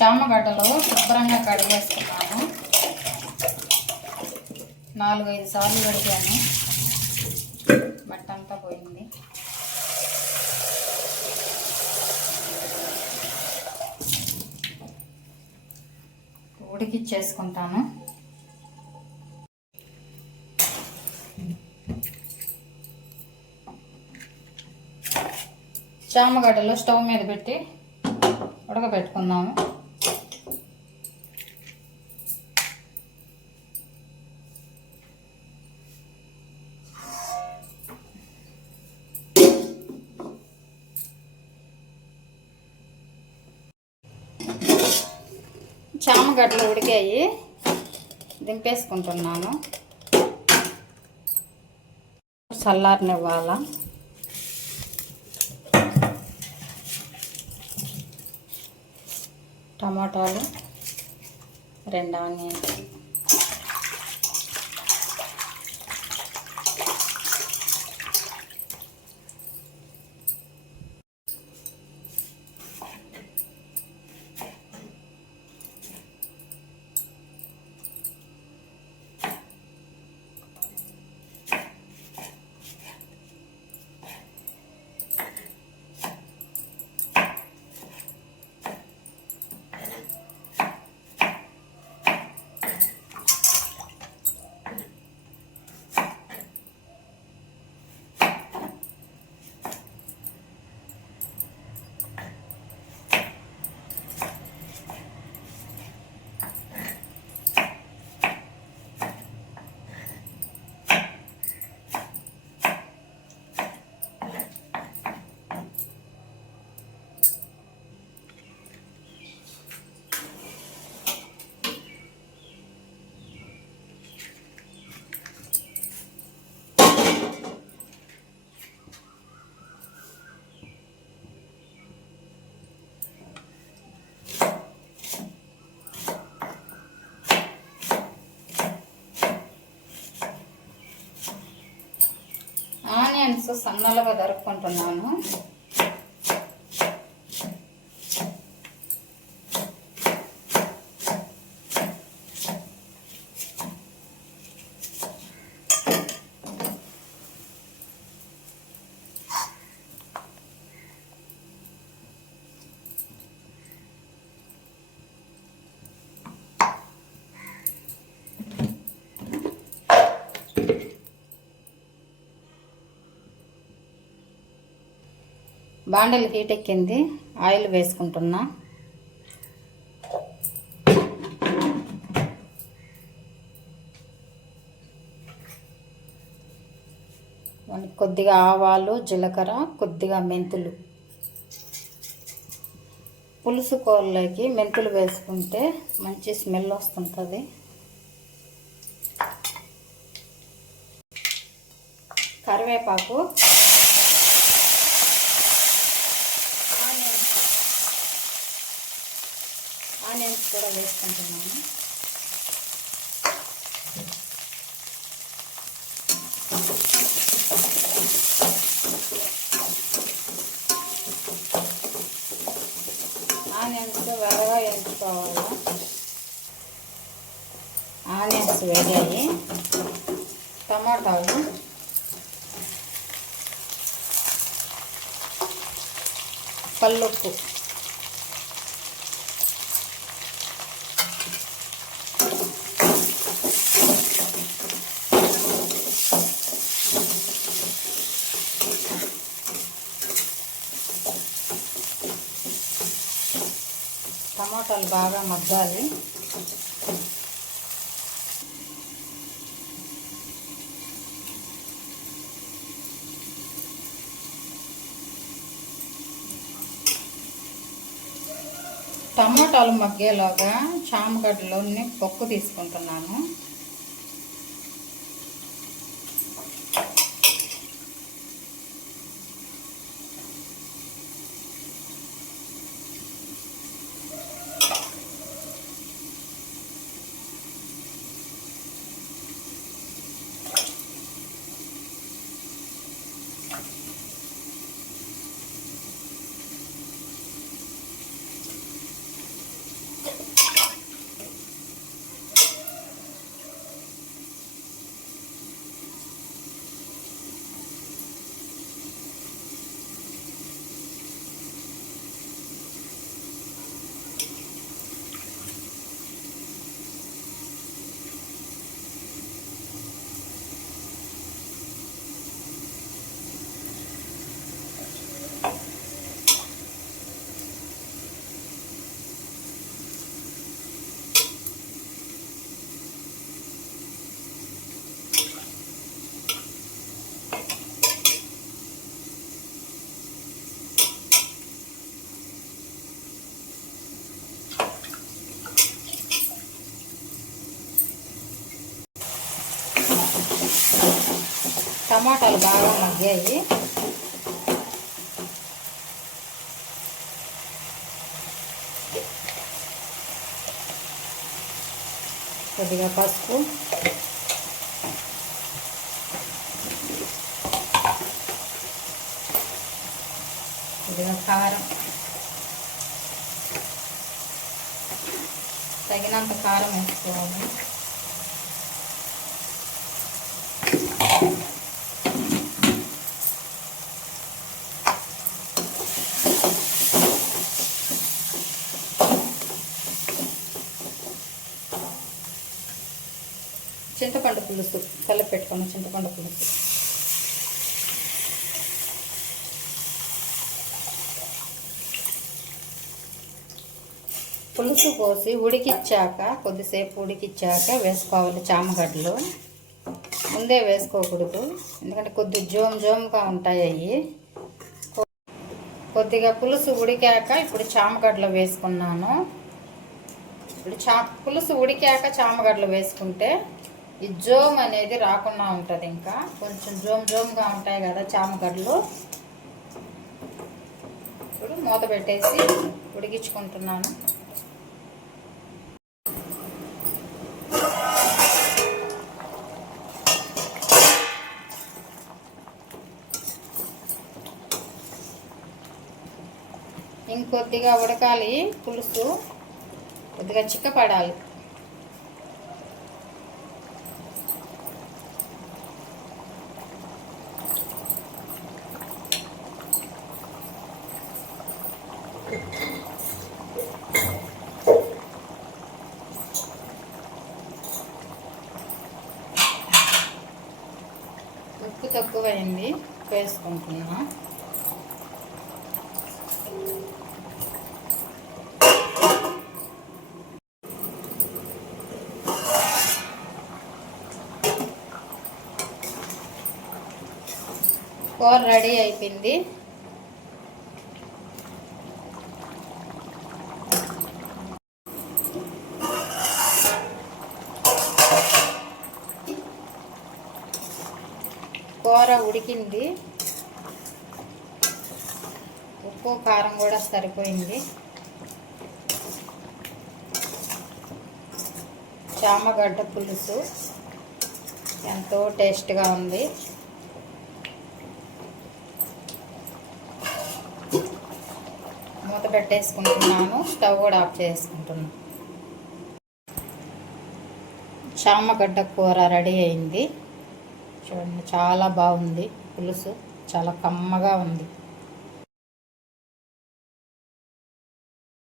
చామగడ్డలు శుభ్రంగా కడిగేసుకున్నాను. 4-5 సార్లు కడిగాను. బట్ట అంతా పోయింది. ఉడికిచ్చేసుకుంటాను. చామగడ్డలు స్టవ్ మీద పెట్టి ఉడకబెట్టుకుందాము. చామగడ్డలు ఉడికాయి, దింపేసుకుంటున్నాను. చల్లారనివ్వాలా. టమాటాలు, 2 ఆనియన్స్, ఆనియన్స్ సన్నలుగా తరుక్కుంటున్నాను. బాండలు హీట్ ఎక్కింది, ఆయిల్ వేసుకుంటున్నా. కొద్దిగా ఆవాలు, జీలకర్ర, కొద్దిగా మెంతులు. పులుసు కూరలోకి మెంతులు వేసుకుంటే మంచి స్మెల్ వస్తుంటుంది. కరివేపాకు, ఆనియన్స్ కూడా వేసుకుంటున్నాను. ఆనియన్స్ వేగగా వేయించుకోవాలి. ఆనియన్స్ వేగాయి. టమాటాలు, కల్లుప్పు, టమాటాలు బాగా మగ్గాలి. టమాటాలు మగ్గేలాగా చామగడ్డలోని పొక్కు తీసుకుంటున్నాను. టమాటాలు బాగా మగ్గాయి. కొద్దిగా పసుపు, కొద్దిగా కారం, తగినంత కారం వేసుకోవాలి. చింతపండు పులుసు కలిపి పెట్టుకున్న చింతపండు పులుసు, పులుసు పోసి ఉడికిచ్చాక కొద్దిసేపు ఉడికిచ్చాక వేసుకోవాలి చామగడ్డలు. ముందే వేసుకోకూడదు, ఎందుకంటే కొద్ది జోమ్గా ఉంటాయి అవి. కొద్దిగా పులుసు ఉడికాక ఇప్పుడు చామగడ్డలు వేసుకున్నాను. ఇప్పుడు పులుసు ఉడికాక చామగడ్డలు వేసుకుంటే ఈ జోమ్ అనేది రాకుండా ఉంటుంది. ఇంకా కొంచెం జోమ్గా ఉంటాయి కదా చామగడ్డలు. ఇప్పుడు మూత పెట్టేసి ఉడికించుకుంటున్నాను. ఇంకొద్దిగా ఉడకాలి పులుసు, కొద్దిగా చిక్కపడాలి. ఉప్పు తక్కువైంది, వేసుకుంటున్నా. కూర రెడీ అయిపోయింది. కూర ఉడికింది, ఉప్పు కారం కూడా సరిపోయింది. చామగడ్డ పులుసు ఎంతో టేస్ట్గా ఉంది. మూత పెట్టేసుకుంటున్నాను, స్టవ్ కూడా ఆఫ్ చేసుకుంటున్నాను. చామగడ్డ కూర రెడీ అయింది. చూడండి, చాలా బాగుంది. పులుసు చాలా కమ్మగా ఉంది.